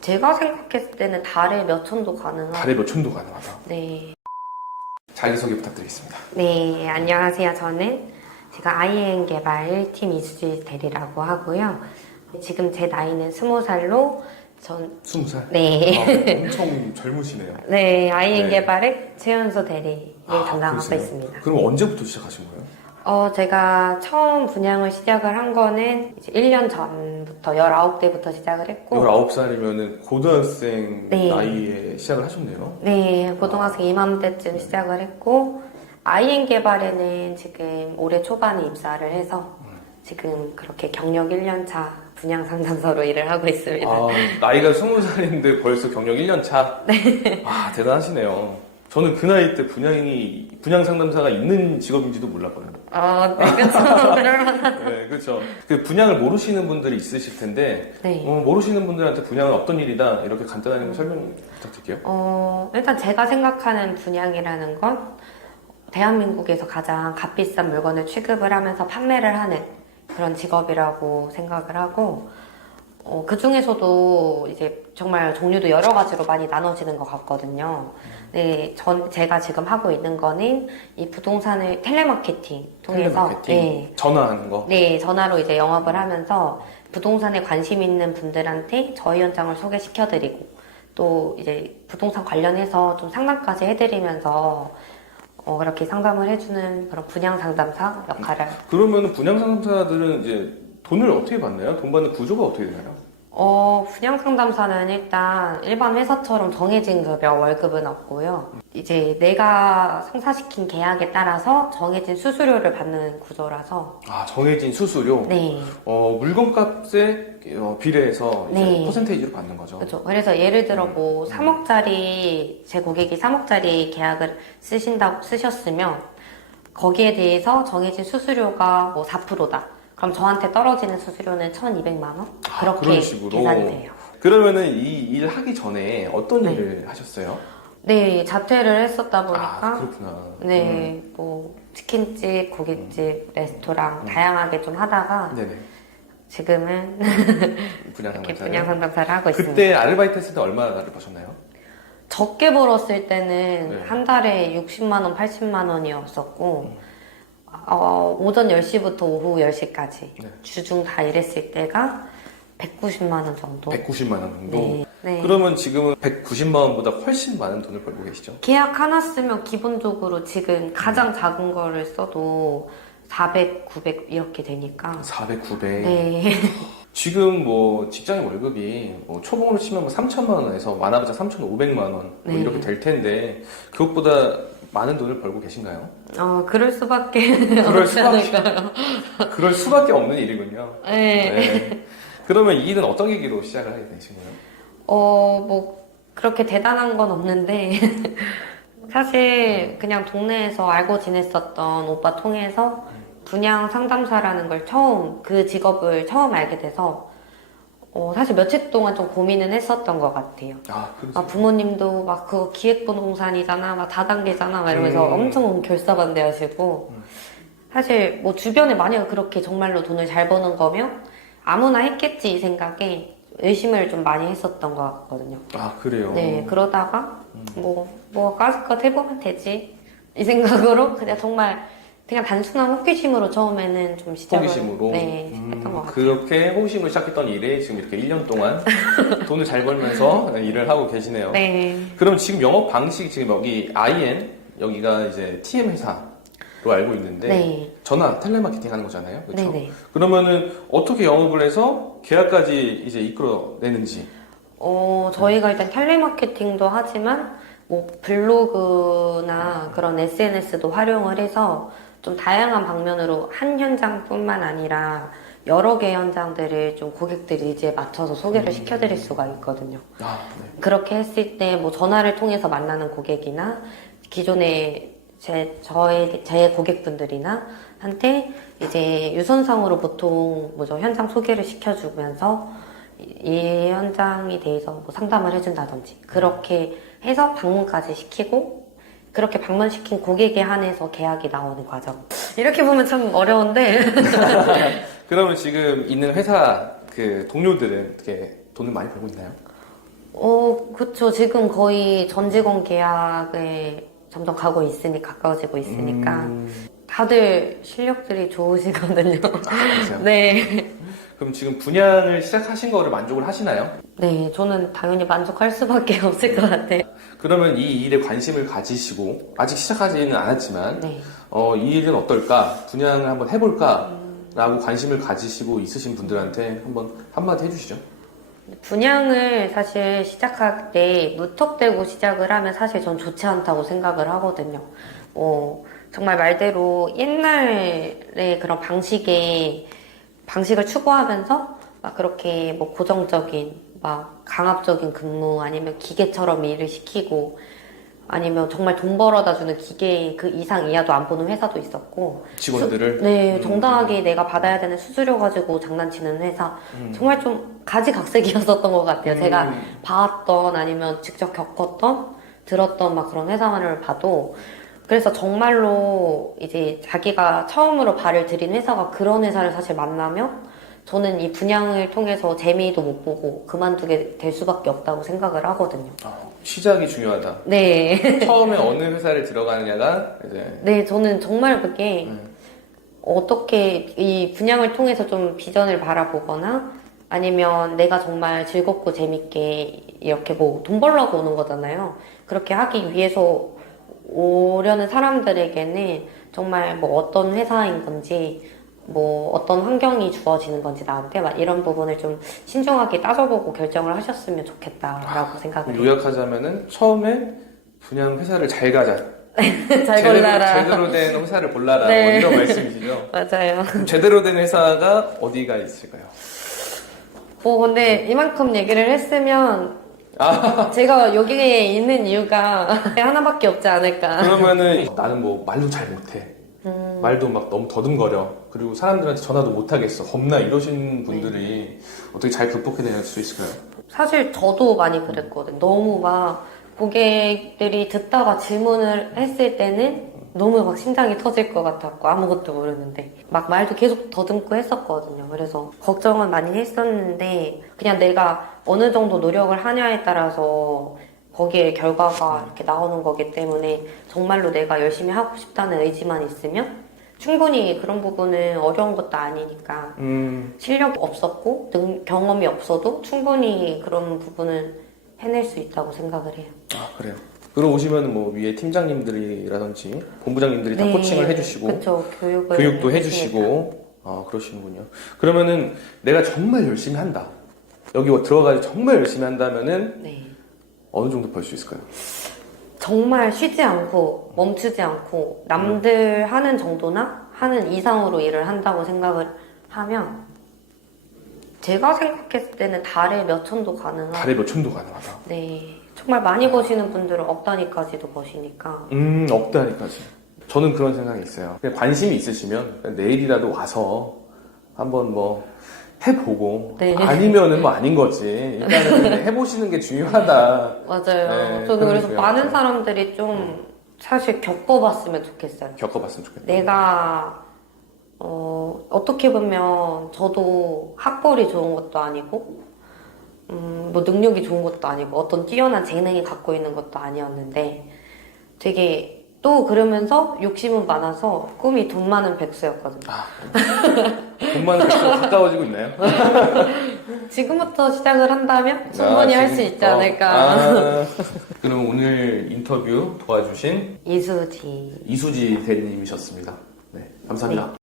제가 생각했을 때는 달에 몇 천도 가능하고. 달에 몇 천도 가능하다. 네. 자기소개 부탁드리겠습니다. 네, 안녕하세요. 저는 제가 IN 개발 팀 이수지 대리라고 하고요. 지금 제 나이는 20살로 20살? 네. 엄청 젊으시네요. 네, IN 네. 개발의 최연소 대리를 담당하고 그러세요? 있습니다. 그럼 언제부터 시작하신 거예요? 제가 처음 분양을 시작을 한 거는 이제 1년 전부터 19대부터 시작을 했고 19살이면 고등학생 네. 나이에 시작을 하셨네요. 네, 고등학생 이맘때쯤 시작을 했고 IN 개발에는 지금 올해 초반에 입사를 해서 지금 그렇게 경력 1년차 분양 상담소로 일을 하고 있습니다. 나이가 20살인데 벌써 경력 1년 차? 네. 대단하시네요. 저는 그 나이 때 분양 상담사가 있는 직업인지도 몰랐거든요. 네, 그렇죠. 네, 그렇죠. 그 분양을 모르시는 분들이 있으실 텐데, 네. 모르시는 분들한테 분양은 어떤 일이다, 이렇게 간단하게 설명 부탁드릴게요. 일단 제가 생각하는 분양이라는 건 대한민국에서 가장 값비싼 물건을 취급을 하면서 판매를 하는 그런 직업이라고 생각을 하고, 그 중에서도 이제 정말 종류도 여러 가지로 많이 나눠지는 것 같거든요. 네, 제가 지금 하고 있는 거는 이 부동산을 텔레마케팅 통해서, 네, 전화하는 거? 네, 전화로 이제 영업을 하면서 부동산에 관심 있는 분들한테 저희 현장을 소개시켜드리고, 또 이제 부동산 관련해서 좀 상담까지 해드리면서 그렇게 상담을 해주는 그런 분양 상담사 역할을. 그러면 분양 상담사들은 이제 돈을 어떻게 받나요? 돈 받는 구조가 어떻게 되나요? 분양 상담사는 일단 일반 회사처럼 정해진 급여 월급은 없고요. 이제 내가 성사시킨 계약에 따라서 정해진 수수료를 받는 구조라서. 정해진 수수료? 네. 물건값에 비례해서 이제 네. 퍼센테이지로 받는 거죠. 그렇죠. 그래서 예를 들어 뭐 3억짜리, 제 고객이 3억짜리 계약을 쓰셨으면 거기에 대해서 정해진 수수료가 뭐 4%다. 그럼 저한테 떨어지는 수수료는 1,200만 원? 그렇게 그런 식으로. 계산이 돼요. 그러면은 이 일 하기 전에 어떤 네. 일을 하셨어요? 네, 자퇴를 했었다 보니까 그렇구나. 네, 뭐 치킨집, 고깃집, 레스토랑 다양하게 좀 하다가 네네. 지금은 분양 이렇게 상담사를. 분양 상담사를 하고 있습니다. 그때 아르바이트 했을 때 얼마나 버셨나요? 적게 벌었을 때는 네. 한 달에 60만 원, 80만 원이었었고 오전 10시부터 오후 10시까지 네. 주중 다 일했을 때가 190만 원 정도. 190만 원 정도? 네. 네. 그러면 지금은 190만 원보다 훨씬 많은 돈을 벌고 계시죠? 계약 하나 쓰면 기본적으로 지금 가장 작은 거를 써도 400, 900 이렇게 되니까. 400, 900. 네. 지금 뭐 직장인 월급이 뭐 초봉으로 치면 뭐 3천만 원에서 많아봤자 3,500만 원 뭐 네. 이렇게 될 텐데 그것보다 많은 돈을 벌고 계신가요? 그럴 수밖에 그럴 없지 수밖에- 않을까요? 그럴 수밖에 없는 일이군요. 네. 네. 그러면 이 일은 어떤 계기로 시작을 하게 되신 거예요? 뭐 그렇게 대단한 건 없는데 사실 그냥 동네에서 알고 지냈었던 오빠 통해서 분양 상담사라는 걸 그 직업을 처음 알게 돼서 사실 며칠 동안 좀 고민은 했었던 것 같아요. 그러세요? 부모님도 막 그거 기획부동산이잖아, 막 다단계잖아, 막 이러면서 엄청 결사반대하시고 사실 뭐 주변에 만약에 그렇게 정말로 돈을 잘 버는 거면 아무나 했겠지 이 생각에 의심을 좀 많이 했었던 것 같거든요. 그래요? 네, 그러다가 뭐 까짓것 해보면 되지 이 생각으로 그냥 단순한 호기심으로 처음에는 좀 시작을 호기심으로? 네, 했던 것 같아요. 그렇게 호기심으로 시작했던 일에 지금 이렇게 1년 동안 돈을 잘 벌면서 일을 하고 계시네요. 네. 그럼 지금 영업 방식이 지금 여기 IN, 여기가 이제 TM 회사로 알고 있는데 네. 전화, 텔레마케팅 하는 거잖아요. 그렇죠? 네네. 그러면은 어떻게 영업을 해서 계약까지 이제 이끌어내는지. 저희가 일단 텔레마케팅도 하지만 뭐 블로그나 그런 SNS도 활용을 해서 좀 다양한 방면으로 한 현장뿐만 아니라 여러 개 현장들을 좀 고객들 니즈에 맞춰서 소개를 시켜드릴 수가 있거든요. 네. 그렇게 했을 때 뭐 전화를 통해서 만나는 고객이나 기존에 제 고객분들이나 한테 이제 유선상으로 보통 현장 소개를 시켜주면서 이 현장에 대해서 뭐 상담을 해준다든지 그렇게 해서 방문까지 시키고 그렇게 방문시킨 고객에 한해서 계약이 나오는 과정. 이렇게 보면 참 어려운데. 그러면 지금 있는 회사 그 동료들은 어떻게 돈을 많이 벌고 있나요? 그쵸. 지금 거의 전 직원 계약에 점점 가까워지고 있으니까 다들 실력들이 좋으시거든요. 그렇죠. 네. 그럼 지금 분양을 시작하신 거를 만족을 하시나요? 네, 저는 당연히 만족할 수밖에 없을 것 같아요. 그러면 이 일에 관심을 가지시고 아직 시작하지는 않았지만 네. 이 일은 어떨까? 분양을 한번 해볼까? 라고 관심을 가지시고 있으신 분들한테 한번 한마디 해주시죠. 분양을 사실 시작할 때 무턱대고 시작을 하면 사실 전 좋지 않다고 생각을 하거든요. 정말 말대로 옛날의 그런 방식을 추구하면서 막 그렇게 뭐 고정적인 막 강압적인 근무 아니면 기계처럼 일을 시키고 아니면 정말 돈 벌어다 주는 기계 그 이상 이하도 안 보는 회사도 있었고 직원들을? 네, 정당하게 내가 받아야 되는 수수료 가지고 장난치는 회사 정말 좀 가지각색이었었던 것 같아요. 제가 봐왔던 아니면 직접 겪었던 들었던 막 그런 회사만을 봐도 그래서 정말로 이제 자기가 처음으로 발을 들인 회사가 그런 회사를 사실 만나면 저는 이 분양을 통해서 재미도 못 보고 그만두게 될 수밖에 없다고 생각을 하거든요. 시작이 중요하다. 네. 처음에 어느 회사를 들어가느냐가 이제 네, 저는 정말 그게 어떻게 이 분양을 통해서 좀 비전을 바라보거나 아니면 내가 정말 즐겁고 재밌게 이렇게 뭐 돈 벌려고 오는 거잖아요. 그렇게 하기 위해서 오려는 사람들에게는 정말 뭐 어떤 회사인 건지 뭐 어떤 환경이 주어지는 건지 나한테 막 이런 부분을 좀 신중하게 따져보고 결정을 하셨으면 좋겠다라고 생각을 해요. 요약하자면은 처음에 분양 회사를 잘 가자. 잘 골라라. 제대로 된 회사를 골라라. 네. 뭐 이런 말씀이시죠? 맞아요. 그럼 제대로 된 회사가 어디가 있을까요? 근데 이만큼 얘기를 했으면 제가 여기에 있는 이유가 하나밖에 없지 않을까. 그러면은 나는 뭐 말도 잘 못해. 말도 막 너무 더듬거려. 그리고 사람들한테 전화도 못 하겠어. 겁나 이러신 분들이 어떻게 잘 극복해낼 수 있을까요? 사실 저도 많이 그랬거든. 너무 막 고객들이 듣다가 질문을 했을 때는 너무 막 심장이 터질 것 같았고 아무것도 모르는데 막 말도 계속 더듬고 했었거든요. 그래서 걱정은 많이 했었는데 그냥 내가 어느 정도 노력을 하냐에 따라서 거기에 결과가 이렇게 나오는 거기 때문에 정말로 내가 열심히 하고 싶다는 의지만 있으면 충분히 그런 부분은 어려운 것도 아니니까 실력이 없었고 경험이 없어도 충분히 그런 부분은 해낼 수 있다고 생각을 해요. 그래요. 그럼 오시면 뭐 위에 팀장님들이라든지 본부장님들이 다 코칭을 해주시고 그쵸, 교육도 해주시고 그러시는군요. 그러면은 내가 정말 열심히 한다. 여기 들어가서 정말 열심히 한다면은 네. 어느 정도 벌 수 있을까요? 정말 쉬지 않고 멈추지 않고 남들 하는 정도나 하는 이상으로 일을 한다고 생각을 하면 제가 생각했을 때는 달에 몇 천도 가능하고 달에 몇 천도 가능하다. 네, 정말 많이 버시는 분들은 억 단위까지도 버시니까 억 단위까지. 저는 그런 생각이 있어요. 그냥 관심이 있으시면 내일이라도 와서 한번 뭐 해보고 네. 아니면은 뭐 아닌 거지. 일단은 해보시는 게 중요하다. 맞아요. 네, 저도 그래서 그런 많은 생각이 사람들이 좀 사실 겪어봤으면 좋겠어요. 겪어봤으면 좋겠다. 내가 어떻게 보면 저도 학벌이 좋은 것도 아니고 뭐 능력이 좋은 것도 아니고 어떤 뛰어난 재능이 갖고 있는 것도 아니었는데 되게 또 그러면서 욕심은 많아서 꿈이 돈 많은 백수였거든요. 돈 많은 백수가 가까워지고 있나요? 지금부터 시작을 한다면 충분히 할 수 있지 않을까. 그럼 오늘 인터뷰 도와주신 이수지. 이수지 대리님이셨습니다. 네, 감사합니다.